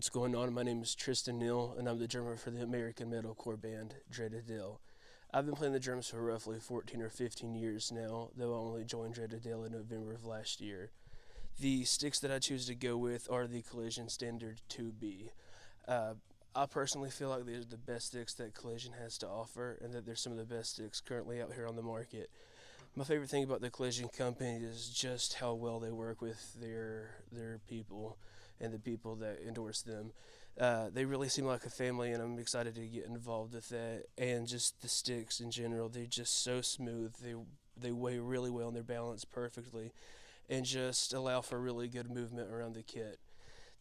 what's going on? My name is Tristan Neal, and I'm the drummer for the American metalcore band Dreaded Dale. I've been playing the drums for roughly 14 or 15 years now, though I only joined Dreaded Dale in November of last year. The sticks that I choose to go with are the Collision Standard 2B. I personally feel like these are the best sticks that Collision has to offer, and that they're some of the best sticks currently out here on the market. My favorite thing about the Collision company is just how well they work with their people and the people that endorse them. They really seem like a family, and I'm excited to get involved with that. And just the sticks in general, they're just so smooth. They weigh really well and they're balanced perfectly, and just allow for really good movement around the kit.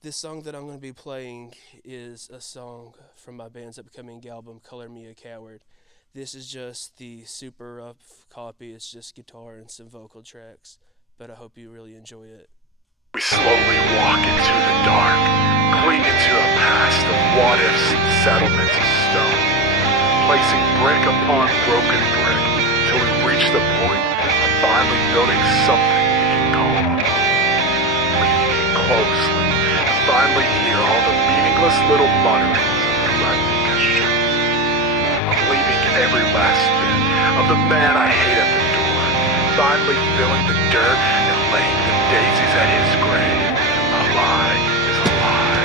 This song that I'm going to be playing is a song from my band's upcoming album, Color Me a Coward. This is just the super rough copy. It's just guitar and some vocal tracks, but I hope you really enjoy it. We slowly walk into the dark, cling into a past of what-ifs and settlements of stone, placing brick upon broken brick, till we reach the point of finally building something we can call home. Leaning in closely, and finally hear all the meaningless little mutterings of the replica street. I'm leaving every last bit of the man I hate at the door, finally filling the dirt and laying the daisies at his grave. A lie is a lie.